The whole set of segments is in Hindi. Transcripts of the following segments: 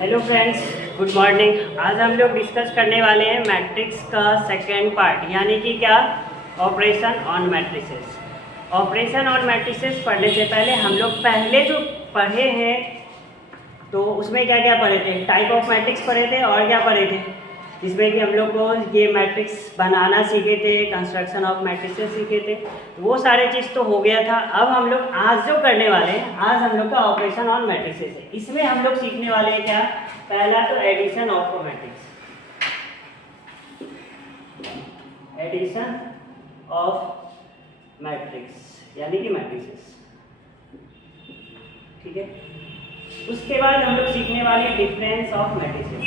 Hello friends, good morning. आज हम लोग डिस्कस करने वाले हैं मैट्रिक्स का सेकेंड पार्ट, यानी कि क्या, operation on matrices. Operation on matrices पढ़ने से पहले हम लोग पहले जो पढ़े हैं तो उसमें क्या क्या पढ़े थे, टाइप ऑफ मैट्रिक्स पढ़े थे और क्या पढ़े थे, जिसमें कि हम लोग को ये मैट्रिक्स बनाना सीखे थे, कंस्ट्रक्शन ऑफ मैट्रिसेस सीखे थे। तो वो सारे चीज़ तो हो गया था। अब हम लोग आज जो करने वाले हैं, आज हम लोग का ऑपरेशन ऑन मैट्रिसेस है। इसमें हम लोग सीखने वाले हैं क्या, पहला तो addition of matrix, addition of matrix यानी कि मैट्रिसेस, ठीक है। उसके बाद हम लोग सीखने वाले हैं डिफरेंस ऑफ मैट्रिसेस,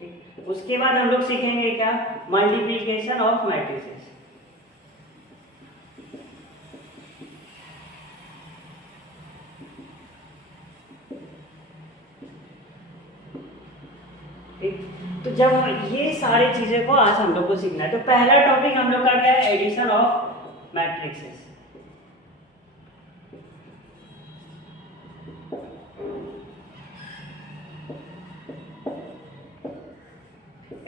ठीक। उसके बाद हम लोग सीखेंगे क्या, मल्टीप्लिकेशन ऑफ मैट्रिसेस, ठीक। तो जब ये सारी चीजें को आज हम लोग को सीखना है, तो पहला टॉपिक हम लोग का क्या है, addition of matrices.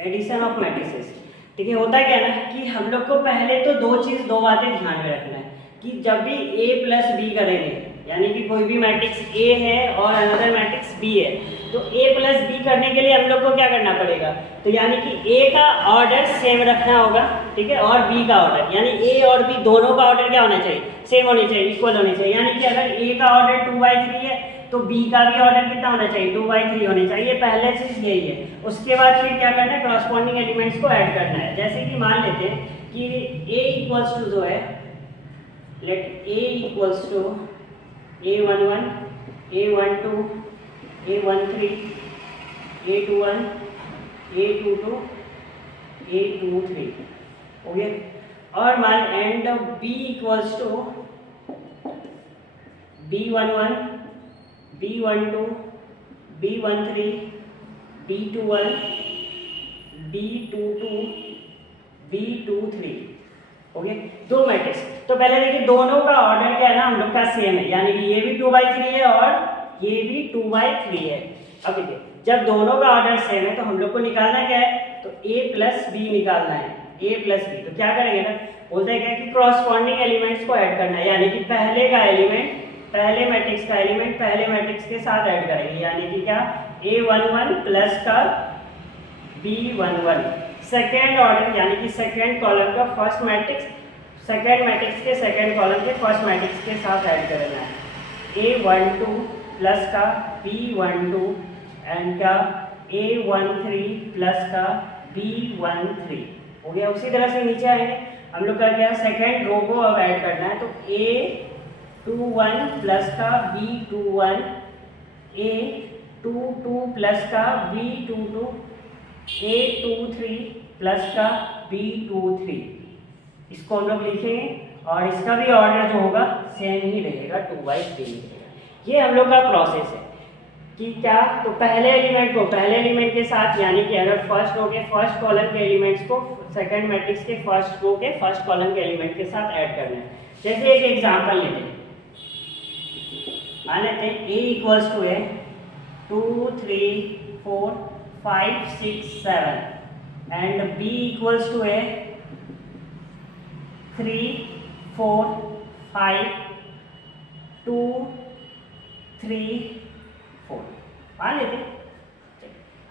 Addition of matrices, ठीक है। होता क्या ना कि हम लोग को पहले तो दो बातें ध्यान में रखना है कि जब भी a प्लस बी करेंगे, यानी कि कोई भी मैट्रिक्स A है और अनदर मैट्रिक्स B है, तो A प्लस बी करने के लिए हम लोग को क्या करना पड़ेगा, तो यानी कि A का ऑर्डर सेम रखना होगा, ठीक है, और B का ऑर्डर, यानी A और B दोनों का ऑर्डर क्या होना चाहिए, सेम होनी चाहिए, इक्वल होनी चाहिए। यानी कि अगर A का ऑर्डर 2/3 है तो B का भी ऑर्डर कितना होना चाहिए, 2/3 होने चाहिए। पहले चीज यही है। उसके बाद फिर क्या करना है, करस्पॉन्डिंग एलिमेंट्स को ऐड करना है। जैसे कि मान लेते हैं कि A इक्वल्स टू जो है, let A equals to A11, A12, A13, A21, A22, A23, okay. और मान and B equals to B11, B12, B13, B21, B22, B23, okay. दो मैट्रिक्स। तो पहले देखिए दोनों का ऑर्डर क्या है ना, हम लोग का सेम है, यानी कि ये भी 2/3 है और ये भी 2/3 है। अब देखिए जब दोनों का ऑर्डर सेम है तो हम लोग को निकालना क्या है, तो A प्लस बी निकालना है, A प्लस बी। तो क्या करेंगे ना, बोलते हैं क्या कि क्रॉसपॉन्डिंग एलिमेंट्स को ऐड करना है, यानी कि पहले का एलिमेंट, पहले मैट्रिक्स का एलिमेंट पहले मैट्रिक्स के साथ ऐड करेंगे, यानी कि क्या, A11 प्लस का B11, सेकेंड ऑर्डर यानी कि सेकेंड कॉलम का फर्स्ट मैट्रिक्स, सेकेंड मैट्रिक्स के सेकेंड कॉलम के फर्स्ट मैट्रिक्स के साथ ऐड करना है। A12 प्लस का B12 एंड का A13 प्लस का B13, हो गया। उसी तरह से नीचे आएंगे, हम लोग का क्या, सेकेंड रो को अब ऐड करना है, तो A21 प्लस का B21, A22 प्लस का B22, A23 प्लस का B23, इसको हम लोग लिखेंगे और इसका भी ऑर्डर जो होगा सेम ही रहेगा, 2/3 रहेगा। ये हम लोग का प्रोसेस है कि क्या, तो पहले एलिमेंट को पहले एलिमेंट के साथ, यानी कि अगर फर्स्ट रो के फर्स्ट कॉलम के एलिमेंट्स को सेकंड मैट्रिक्स के फर्स्ट रो के फर्स्ट कॉलम के एलिमेंट के साथ ऐड करना है। जैसे एक एग्जांपल लेते हैं, मान लेते हैं A इक्वल्स टू है 2 3 4 5 6 7 एंड B इक्वल्स टू है 3 4 5 2 3 4, मान लेते हैं।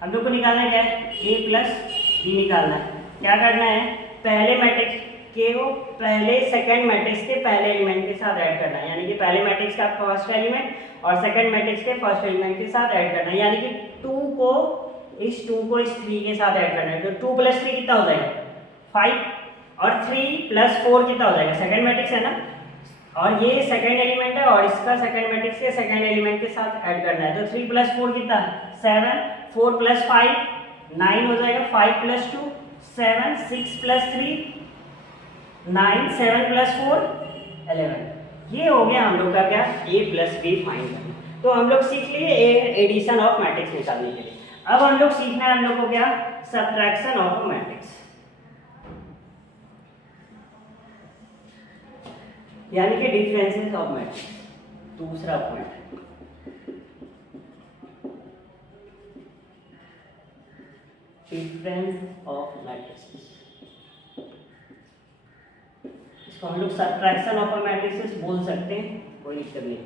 हम लोग को निकालना क्या है, A प्लस बी निकालना है। क्या करना है, पहले मैट्रिक्स के को पहले सेकंड मैट्रिक्स के पहले एलिमेंट के साथ ऐड करना है, यानी कि पहले मैट्रिक्स का फर्स्ट एलिमेंट और सेकंड मैट्रिक्स के फर्स्ट एलिमेंट के साथ ऐड करना है, यानी कि 2 को इस 3 के साथ ऐड करना है। तो 2 + 3 कितना हो जाएगा, 5, और 3 + 4 कितना हो जाएगा, सेकंड मैट्रिक्स है ना, और ये सेकंड एलिमेंट है और इसका सेकंड मैट्रिक्स के सेकंड एलिमेंट के साथ ऐड करना है। तो 3 + 4 कितना, 7, 4 + 5 9 हो जाएगा, 5 + 2 7, 6 + 3 9, 7 + 4 11। ये हो गया हम लोग का क्या, A प्लस बी फाइंड करना। तो हम लोग सीख लिए एडिशन ऑफ मैट्रिक्स निकालने के लिए। अब हम लोग सीखना है हम लोग को क्या, सब्ट्रैक्शन ऑफ मैट्रिक्स। यानी कि डिफरेंसेस ऑफ मैट्रिक्स। दूसरा पॉइंट, डिफरेंस ऑफ मैट्रिसेस, इसको हम लोग सब्ट्रैक्शन ऑफ अ मैट्रिसेस बोल सकते हैं, कोई दिक्कत नहीं।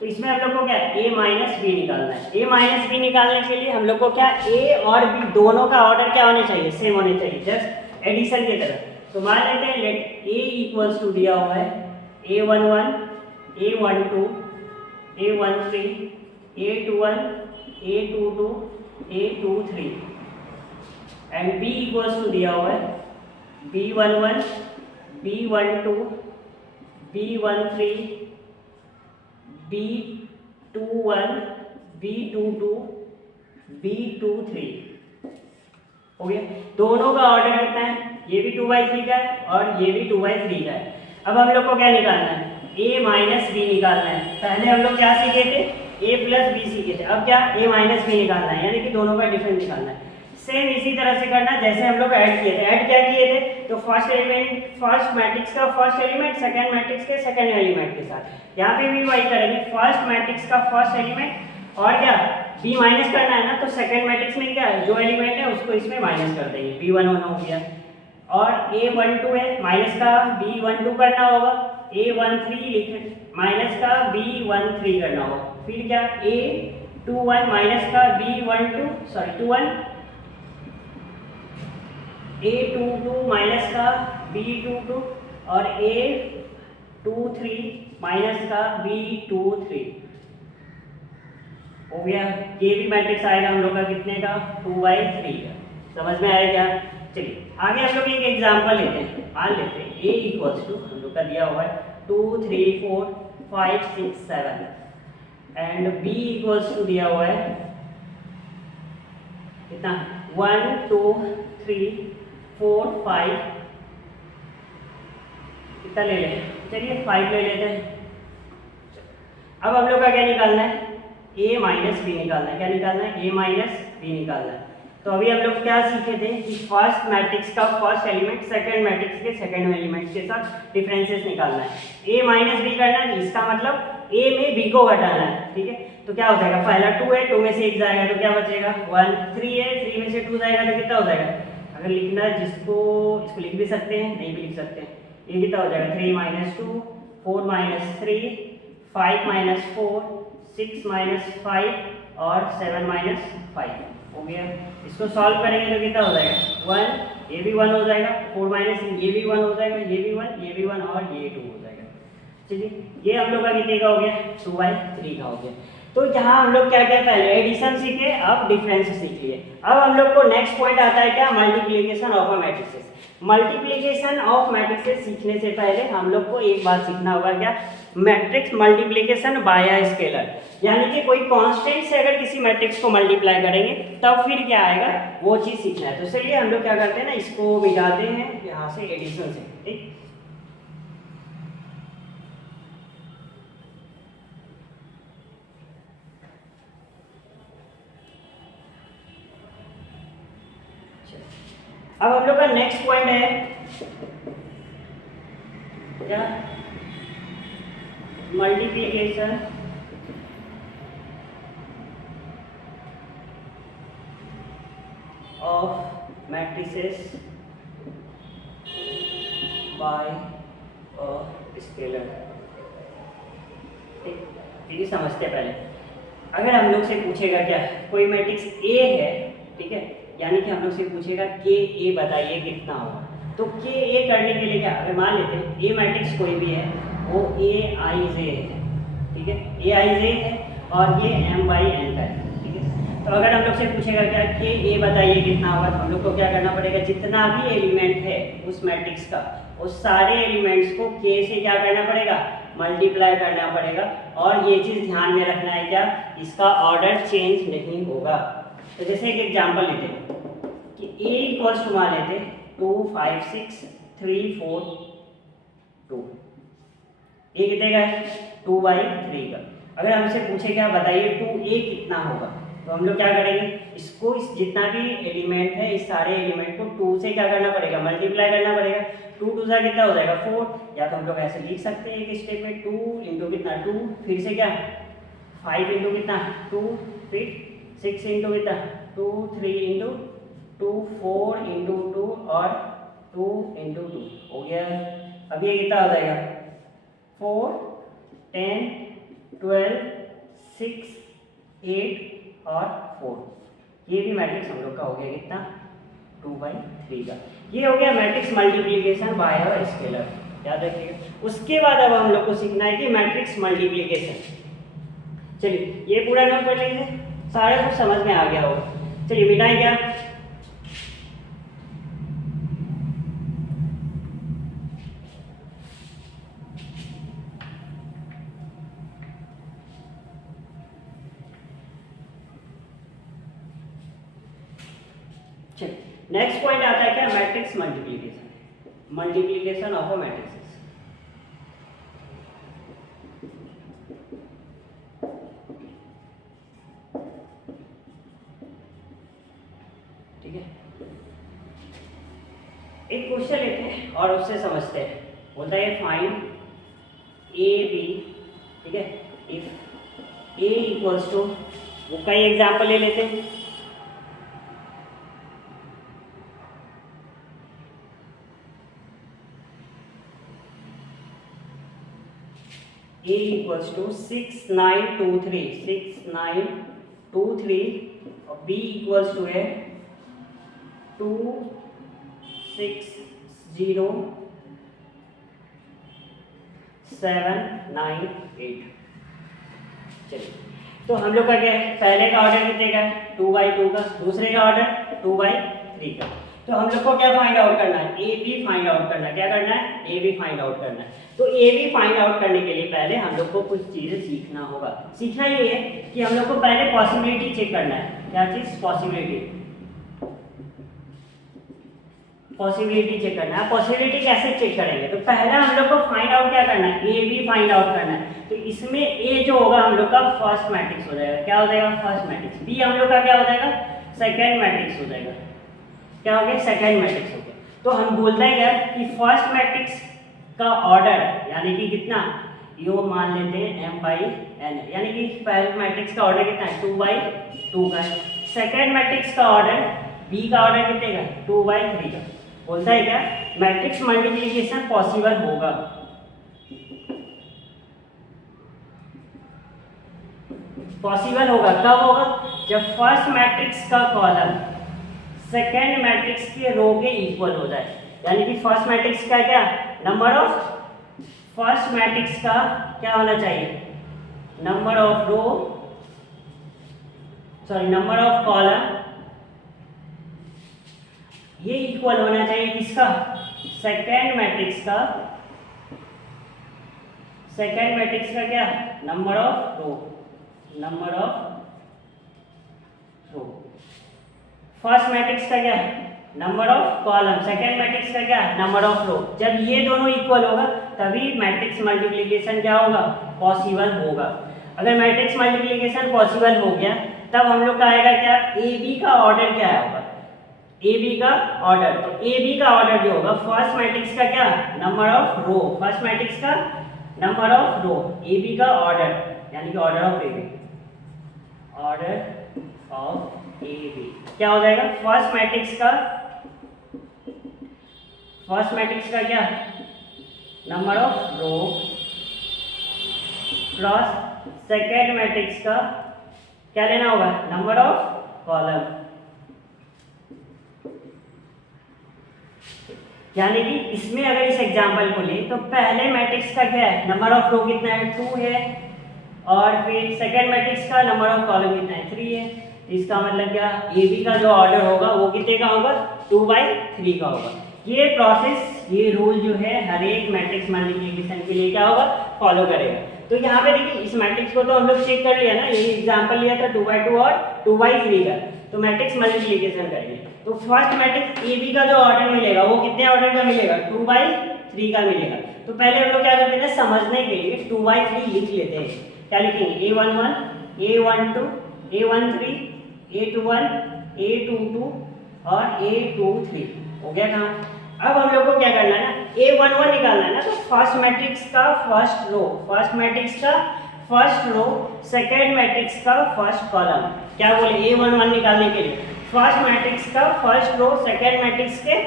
तो इसमें हम लोग को क्या a माइनस बी निकालना है। a माइनस बी निकालने के लिए हम लोग को क्या a और b दोनों का ऑर्डर क्या होने चाहिए, सेम होने चाहिए, जस्ट एडिशन की तरह। तो मान लेते हैं लेट a इक्वल्स टू दिया हुआ है a11 a12 a13 a21 a22 a23 and b equals to दिया हुआ है b11 b12 b13 b21 b22 b23 हो गया। दोनों का ऑर्डर कितना है, ये भी 2/3 का है और ये भी 2/3 का है। अब हम लोग को क्या निकालना है, a माइनस बी निकालना है। पहले हम लोग क्या सीखे थे, a प्लस बी सीखे थे, अब क्या a माइनस बी निकालना है, यानी कि दोनों का डिफरेंस निकालना है। सेम इसी तरह से करना जैसे हम लोग ऐड किए थे। ऐड क्या किए थे, तो फर्स्ट एलिमेंट, फर्स्ट मैट्रिक्स का फर्स्ट एलिमेंट सेकंड मैट्रिक्स के सेकंड एलिमेंट के साथ। यहाँ पे भी वही करेंगे, फर्स्ट मैट्रिक्स का फर्स्ट एलिमेंट और क्या b माइनस करना है ना, तो सेकंड मैट्रिक्स में क्या है जो एलिमेंट है उसको इसमें माइनस कर देंगे, b11 हो गया। और a12 है माइनस का b12 करना होगा, a13 लिख माइनस का b13 करना होगा, फिर क्या a21 माइनस का b12 सॉरी 21 a22 माइनस का b22 और a23 माइनस का b23 हो गया। ये भी मैट्रिक्स आएगा हम लोग का कितने का, 2/3 का। समझ में आएगा। चलिए आगे हम लोग एक एग्जांपल लेते हैं। मान लेते हैं a इक्वल्स टू हम लोग का दिया हुआ है 2 3 4 5 6 7 एंड b इक्वल्स टू दिया हुआ है कितना 1 2 3 4 5 कितना ले लें, चलिए 5 ले लेते हैं। अब हम लोग का क्या निकालना है, a माइनस बी निकालना है। क्या निकालना है, a माइनस बी निकालना है। तो अभी हम लोग क्या सीखे थे कि फर्स्ट मैट्रिक्स का फर्स्ट एलिमेंट सेकंड मैट्रिक्स के सेकंड एलिमेंट के साथ डिफरेंसेस निकालना है। a माइनस बी करना है, इसका मतलब a में b को घटाना है, ठीक है। तो क्या हो जाएगा, पहला 2 है, 2 में से 1 जाएगा तो क्या बचेगा 1, 3 है, 3 में से 2 जाएगा तो कितना हो जाएगा, अगर लिखना है जिसको, इसको लिख भी सकते हैं, नहीं भी लिख सकते हैं, ये कितना हो जाएगा 3 - 2 4 - 3 5 - 4 6 - 5 और 7 - 5 हो गया। इसको सॉल्व करेंगे तो कितना हो जाएगा 1, ये भी 1 हो जाएगा, 4 - ये भी 1 हो जाएगा, ये भी 1, ये भी 1 और ये 2 हो जाएगा। चलिए ये हम लोग का कितने का हो गया, 2/3 का हो गया। तो यहाँ हम लोग क्या क्या पहले एडिशन सीखे, अब डिफरेंस सीख लिए। अब हम लोग को नेक्स्ट पॉइंट आता है क्या, multiplication of a matrices. Multiplication of matrices सीखने से पहले हम लोग को एक बात सीखना होगा, क्या, matrix multiplication bye a scalar, यानी कि कोई कांस्टेंट से अगर किसी मैट्रिक्स को मल्टीप्लाई करेंगे तब फिर क्या आएगा वो चीज़ सीखना है। तो चलिए हम लोग क्या करते हैं ना, इसको मिटाते हैं यहाँ से एडिशन से, ठीक। अब हम लोग का नेक्स्ट पॉइंट है क्या, multiplication of matrices by a scalar. ठीक है, समझते हैं पहले। अगर हम लोग से पूछेगा क्या, कोई मैट्रिक्स A है, ठीक है, यानी कि हम लोग से पूछेगा के ए बताइए कितना होगा। तो के ए करने के लिए क्या, अगर मान लेते हैं ए मैट्रिक्स कोई भी है वो aij है, ठीक है, aij है और ये m/n का है, ठीक है। तो अगर हम लोग से पूछेगा क्या के ए बताइए कितना होगा, तो हम लोग को क्या करना पड़ेगा, जितना भी एलिमेंट है उस मैट्रिक्स का उस सारे एलिमेंट्स को के से क्या करना पड़ेगा, मल्टीप्लाई करना पड़ेगा। और ये चीज़ ध्यान में रखना है क्या, इसका ऑर्डर चेंज नहीं होगा। तो जैसे एक एग्जांपल लेते हैं कि a इक्वल्स टू मान लेते 2 5 6 3 4 2, ये कितने का है 2/3 का। अगर हमसे पूछे क्या बताइए 2a कितना होगा, तो हम लोग क्या करेंगे, इसको इस जितना भी एलिमेंट है इस सारे एलिमेंट को 2 से क्या करना पड़ेगा, मल्टीप्लाई करना पड़ेगा। 2 2 सा कितना हो जाएगा 4, या तो हम लोग ऐसे लिख सकते हैं एक स्टेप में 2 इंटू कितना 2, फिर से क्या 5 इंटू कितना 2, फिर 6 इंटू कितना 2, 3 इंटू 2, 4 इंटू 2 और 2 इंटू 2 हो गया। अब ये कितना हो जाएगा 4 10 12 6 8 और 4, ये भी मैट्रिक्स हम लोग का हो गया कितना 2/3 का। ये हो गया मैट्रिक्स मल्टीप्लिकेशन बाय और स्केलर, याद रखिएगा। उसके बाद अब हम लोग को सीखना है कि मैट्रिक्स मल्टीप्लिकेशन। चलिए ये पूरा नोट कर लीजिए, सारा कुछ समझ में आ गया होगा। चलिए मिटाएं क्या, नेक्स्ट पॉइंट आता है क्या matrix multiplication, multiplication of a matrix. ठीक है, एक क्वेश्चन लेते हैं और उससे समझते हैं। बोलता है फाइंड ए बी, ठीक है, इफ ए इक्वल्स टू, वो कई एग्जाम्पल ले लेते हैं। A equals to 6 9 2 3, 6 9 2 3, और B equals to है 2 6 0 7 9 8। चलिए तो हम लोग का क्या है, पहले का ऑर्डर कितने का है 2/2 का, दूसरे का ऑर्डर 2/3 का। तो हम लोग को क्या फाइंड आउट करना है, ए बी फाइंड आउट करना है। क्या करना है, ए बी फाइंड आउट करना है। तो ए बी फाइंड आउट करने के लिए पहले हम लोग को कुछ चीजें सीखना होगा। सीखना ये है कि हम लोग को पहले पॉसिबिलिटी चेक करना है। क्या चीज, पॉसिबिलिटी, पॉसिबिलिटी चेक करना है। पॉसिबिलिटी कैसे चेक करेंगे, तो पहला हम लोग को फाइंड आउट क्या करना है, ए बी फाइंड आउट करना है। तो इसमें ए जो होगा हम लोग का फर्स्ट मैट्रिक्स हो जाएगा। क्या हो जाएगा, फर्स्ट मैट्रिक्स। बी हम लोग का क्या हो जाएगा, सेकेंड मैट्रिक्स हो जाएगा। क्या हो गया, सेकेंड मैट्रिक्स हो गया। तो हम बोलते हैं क्या कि फर्स्ट मैट्रिक्स का ऑर्डर यानी कि कितना, यो मान लेते हैं m/n, यानी कि पहले मैट्रिक्स का ऑर्डर कितना है 2/2 का है। सेकेंड मैट्रिक्स का ऑर्डर, बी का ऑर्डर कितने का 2/3 का। बोलता है क्या मैट्रिक्स मल्टीप्लिकेशन पॉसिबल होगा। पॉसिबल होगा कब होगा, जब फर्स्ट मैट्रिक्स का कॉलम सेकेंड मैट्रिक्स के रो के इक्वल हो जाए। यानी कि फर्स्ट मैट्रिक्स का क्या, नंबर ऑफ फर्स्ट मैट्रिक्स का क्या होना चाहिए, number of row, sorry number of column, ये इक्वल होना चाहिए किसका, सेकेंड मैट्रिक्स का। सेकेंड मैट्रिक्स का क्या, number of row, number of row. First matrix का क्या, number of column. Second matrix का क्या, नंबर ऑफ रो। जब ये दोनों इक्वल होगा तभी मैट्रिक्स मल्टीप्लिकेशन क्या होगा, पॉसिबल होगा। अगर मैट्रिक्स मल्टीप्लिकेशन पॉसिबल हो गया तब हम लोग का आएगा क्या, ए बी का ऑर्डर क्या होगा, ए बी का ऑर्डर। तो ए बी का ऑर्डर जो होगा फर्स्ट मैट्रिक्स का क्या, number of row, first matrix का number of row, A B का ऑर्डर यानी कि order of A B, order of A B क्या हो जाएगा, फर्स्ट मैट्रिक्स का, फर्स्ट मैट्रिक्स का क्या, number of row plus second matrix का क्या लेना होगा, नंबर ऑफ कॉलम। यानी कि इसमें अगर इस एग्जांपल को ले तो पहले मैट्रिक्स का क्या है, नंबर ऑफ रो कितना है 2 है, और फिर सेकेंड मैट्रिक्स का नंबर ऑफ कॉलम कितना है 3 है। इसका मतलब क्या, ए बी का जो ऑर्डर होगा वो कितने का होगा, 2/3 का होगा। ये प्रोसेस, ये रूल जो है हर एक मैट्रिक्स मल्टीप्लिकेशन के लिए क्या होगा, फॉलो करेगा। तो यहाँ पे देखिए इस मैट्रिक्स को तो हम लोग चेक कर लिया ना, यही एग्जांपल लिया था 2/2 और 2/3 का। तो मैट्रिक्स मल्टीप्लिकेशन करेंगे तो फर्स्ट मैट्रिक्स ए बी का जो ऑर्डर मिलेगा वो कितने ऑर्डर का मिलेगा, 2/3 का मिलेगा। तो पहले हम लोग क्या करते हैं, समझने के लिए 2/3 लिख लेते हैं। क्या लिखेंगे, A11 A12 A13 A21 A22 और A23 हो गया काम। अब हम लोग को क्या करना है ना, A11 निकालना है ना, तो फर्स्ट मैट्रिक्स का फर्स्ट रो, फर्स्ट मैट्रिक्स का फर्स्ट रो, सेकेंड मैट्रिक्स का फर्स्ट कॉलम, क्या बोले A11 निकालने के लिए फर्स्ट मैट्रिक्स का फर्स्ट रो सेकेंड मैट्रिक्स के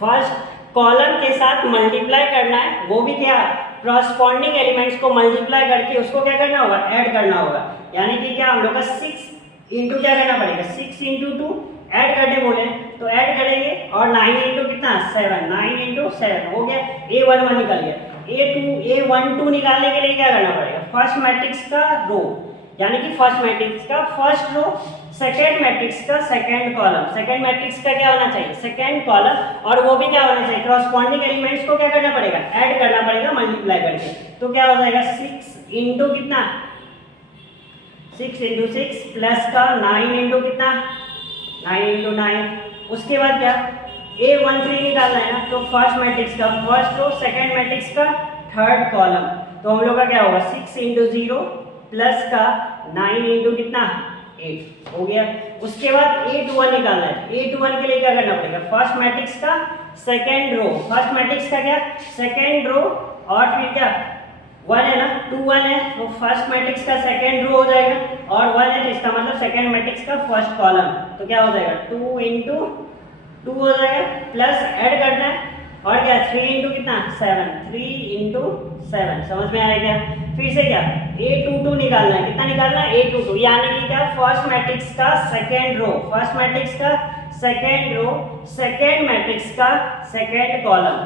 फर्स्ट कॉलम के साथ मल्टीप्लाई करना है, वो भी क्या क्रॉसपॉन्डिंग एलिमेंट्स को मल्टीप्लाई करके उसको क्या करना होगा, ऐड करना होगा। यानी कि क्या हम लोग का 6 इंटू क्या करना पड़ेगा, 6 इंटू 2 ऐड करने बोले तो ऐड करेंगे, और 9 इंटू कितना 7, 9 इंटू 7 हो गया, A11 निकल गया। A12 निकालने के लिए क्या करना पड़ेगा, फर्स्ट मैट्रिक्स का रो, यानी कि फर्स्ट मैट्रिक्स का फर्स्ट रो, सेकेंड मैट्रिक्स का सेकेंड कॉलम, सेकेंड मैट्रिक्स का क्या होना चाहिए, सेकेंड कॉलम, और वो भी क्या होना चाहिए, क्रॉसपॉन्डिंग एलिमेंट्स को क्या करना पड़ेगा, ऐड करना पड़ेगा मल्टीप्लाई करके। तो क्या हो जाएगा 6 इंटू कितना, 6 इंटू 6 प्लस का 9 इंटू कितना, 9 इंटू 9। उसके बाद क्या A13 निकालना है ना, तो फर्स्ट मैट्रिक्स का फर्स्ट रो, सेकेंड मैट्रिक्स का थर्ड कॉलम, तो हम लोग का क्या होगा 6 इंटू 0 प्लस का 9 इंटू कितना 8 हो गया। उसके बाद A21 निकालना है, A21 के लिए क्या करना पड़ेगा, फर्स्ट मैट्रिक्स का सेकेंड रो, फर्स्ट मैट्रिक्स का क्या सेकेंड रो, और फिर क्या 1 है ना, 2 1 है, तो फर्स्ट मैट्रिक्स का सेकेंड रो हो जाएगा, और 1 है तो इसका मतलब सेकेंड मैट्रिक्स का फर्स्ट कॉलम, तो क्या हो जाएगा 2 इंटू 2 हो जाएगा, प्लस ऐड करना है, और क्या 3 इंटू कितना 7, 3 इंटू 7, समझ में आया क्या। फिर से क्या A22 निकालना है, कितना निकालना है A22, यानी कि क्या फर्स्ट मैट्रिक्स का सेकेंड रो, फर्स्ट मैट्रिक्स का सेकेंड रो, सेकेंड मैट्रिक्स का सेकेंड कॉलम,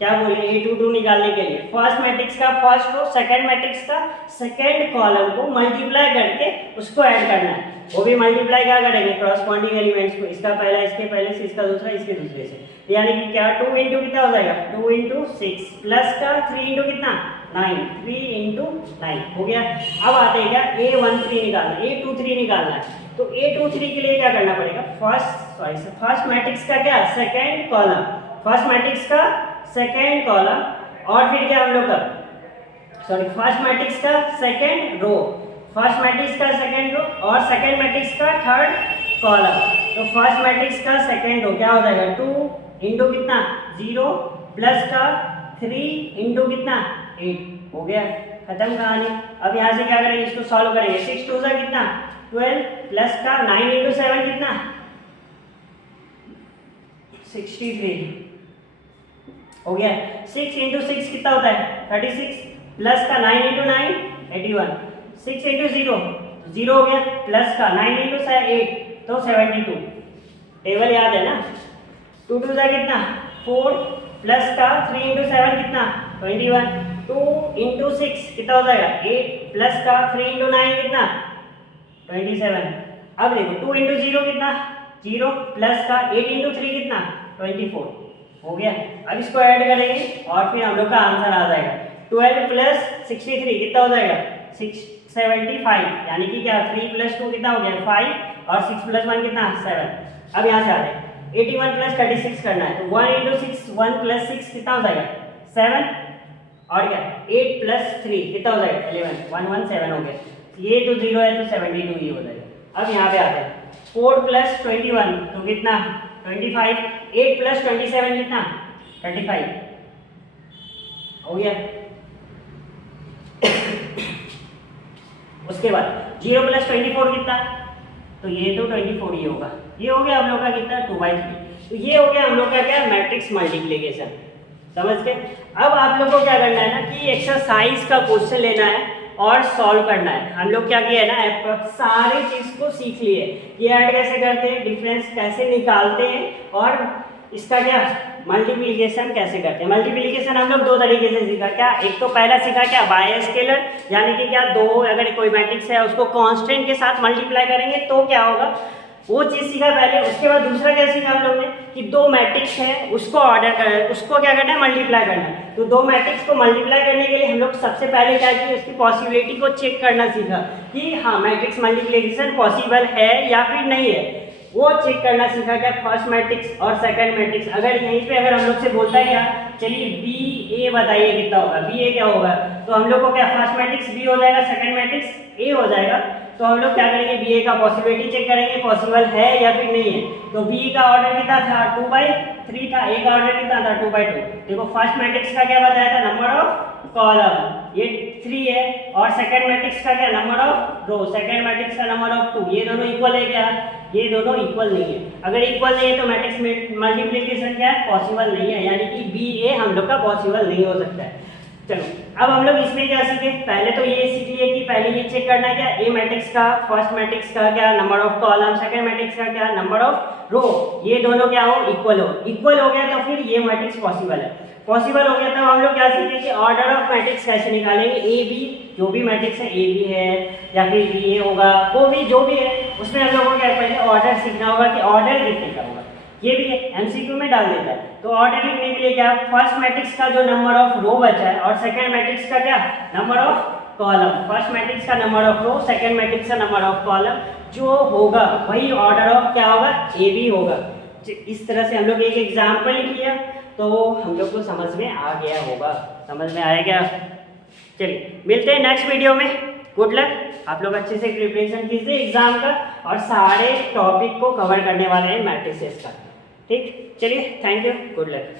क्या बोले A22 निकालने के लिए फर्स्ट मैट्रिक्स का फर्स्ट रो, सेकेंड मैट्रिक्स का सेकेंड कॉलम को मल्टीप्लाई करके उसको ऐड करना है, वो भी मल्टीप्लाई क्या करेंगे क्रॉसपॉन्डिंग एलिमेंट्स को, इसका पहला इसके पहले से, इसका दूसरा इसके दूसरे से, यानी कि क्या 2 इंटू कितना हो जाएगा 2 इंटू 6 प्लस का 3 इंटू कितना 9, 3 इंटू 9 हो गया। अब आते हैं क्या A13 निकालना, A23 निकालना है, तो A23 के लिए क्या करना पड़ेगा, फर्स्ट मैट्रिक्स का क्या सेकेंड कॉलम, फर्स्ट मैट्रिक्स का सेकेंड कॉलम, और फिर क्या हम लोग का फर्स्ट मैट्रिक्स का सेकेंड रो, फर्स्ट मैट्रिक्स का सेकेंड रो, और सेकेंड मैट्रिक्स का थर्ड कॉलम, तो फर्स्ट मैट्रिक्स का सेकेंड रो क्या हो जाएगा 2 इंटू कितना 0 प्लस का 3 इंटू कितना 8 हो गया, खत्म कहानी। अब यहाँ से क्या करेंगे, इसको सॉल्व करेंगे, 6 2 सा कितना 12 प्लस का 9 इंटू 7 कितना 63 हो गया। 6 इंटू 6 कितना होता है 36 प्लस का 9 इंटू 9 81, 6 इंटू 0 0 हो गया, प्लस का 9 इंटू 8 तो 72, टेबल याद है ना, 2 2 सा कितना 4 प्लस का 3 इंटू 7 कितना 21, 2 इंटू 6 कितना हो जाएगा 8 प्लस का 3 इंटू 9 कितना 27। अब देखो 2 इंटू 0 कितना 0 प्लस का 8 इंटू 3 कितना 24 हो गया। अब इसको ऐड करेंगे और फिर हम लोग का आंसर आ जाएगा 12 प्लस 63 कितना हो जाएगा 675, यानी कि क्या 3 प्लस 2 कितना हो गया 5 और 6 प्लस 1 कितना 7। अब यहाँ से आ जाए 81 प्लस 36 करना है, तो 1 इंटू 6 1 प्लस 6 कितना हो जाएगा 7, और क्या 8 प्लस 3 कितना हो जाएगा 11, 117 हो गया, ये तो 0 है तो 72 ही हो जाएगा। अब यहाँ पे आते हैं 4 प्लस 21 तो कितना 25, 8 प्लस 27 कितना 35 हो गया। उसके बाद 0 प्लस 24 कितना, तो ये तो 24 ही होगा, ये हो गया हम लोग का कितना 2/3। तो ये हो गया हम लोग का क्या मैट्रिक्स मल्टीप्लिकेशन, समझ के। अब आप लोग को क्या करना है ना कि एक्सरसाइज का क्वेश्चन लेना है और सॉल्व करना है। हम लोग क्या किया है ना सारी चीज़ को सीख लिए कि ऐड कैसे करते हैं, डिफरेंस कैसे निकालते हैं, और इसका क्या मल्टीप्लिकेशन कैसे करते हैं। मल्टीप्लिकेशन हम लोग दो तरीके से सीखा, क्या एक तो पहला सीखा क्या बाय स्केलर, यानी कि क्या दो अगर कोई मैट्रिक्स है उसको कांस्टेंट के साथ मल्टीप्लाई करेंगे तो क्या होगा, वो चीज़ सीखा पहले। उसके बाद दूसरा क्या सीखा हम लोग ने कि दो मैट्रिक्स है उसको ऑर्डर कर, उसको क्या करना है मल्टीप्लाई करना है। तो दो मैट्रिक्स को मल्टीप्लाई करने के लिए हम लोग सबसे पहले क्या किया, उसकी पॉसिबिलिटी को चेक करना सीखा कि हाँ मैट्रिक्स मल्टीप्लिकेशन पॉसिबल है या फिर नहीं है। वो चेक करना सीखा क्या, फर्स्ट मैट्रिक्स और सेकंड मैट्रिक्स। अगर यहीं पे अगर हम लोग से बोलता है क्या, चलिए बी ए बताइए कितना होगा, बी ए क्या होगा, तो हम लोग को क्या फर्स्ट मैट्रिक्स बी हो जाएगा, सेकंड मैट्रिक्स ए हो जाएगा। तो हम लोग क्या करेंगे, बी ए का पॉसिबिलिटी चेक करेंगे, पॉसिबल है या फिर नहीं है। तो बी का ऑर्डर कितना था, 2/3 था, ए का ऑर्डर कितना था, 2/2। देखो फर्स्ट मैट्रिक्स का क्या बताया था, नंबर ऑफ कॉलम, ये 3 है, और सेकंड मैट्रिक्स का क्या, number of row, second matrix का नंबर ऑफ 2। ये दोनों इक्वल है क्या, ये दोनों इक्वल नहीं है। अगर इक्वल नहीं है तो मैट्रिक्स में मल्टीप्लिकेशन क्या है, पॉसिबल नहीं है, यानी कि बी ए हम लोग का पॉसिबल नहीं हो सकता है। चलो अब हम लोग इसमें क्या सीखे, पहले तो ये सीख लिए कि पहले ये चेक करना है क्या, ए मैट्रिक्स का फर्स्ट मैट्रिक्स का क्या number of column, second matrix का क्या नंबर ऑफ रो, ये दोनों क्या हो, इक्वल हो। इक्वल हो गया तो फिर ये मैट्रिक्स पॉसिबल है। पॉसिबल हो गया तब हम लोग क्या सीखे कि ऑर्डर ऑफ मैट्रिक्स कैसे निकालेंगे, ए बी जो भी मैट्रिक्स है, ए बी है या फिर बी ए होगा, वो भी जो भी है उसमें हम लोगों को क्या पहले ऑर्डर सीखना होगा कि ऑर्डर कितने का होगा। ये भी एमसीक्यू में डाल देता है। तो ऑर्डर लिखने के लिए क्या, फर्स्ट मैट्रिक्स का जो नंबर ऑफ रो बचा है और सेकंड मैट्रिक्स का क्या number of column, first matrix का number of row, second matrix का नंबर ऑफ कॉलम जो होगा वही ऑर्डर ऑफ क्या होगा, ए बी होगा। इस तरह से हम लोग एक एग्जाम्पल किया तो हम लोग को समझ में आ गया होगा, समझ में आया क्या। चलिए मिलते हैं नेक्स्ट वीडियो में, गुड लक। आप लोग अच्छे से प्रिपरेशन कीजिए एग्जाम का और सारे टॉपिक को कवर करने वाले हैं मैट्रिसेस का, ठीक। चलिए थैंक यू, गुड लक।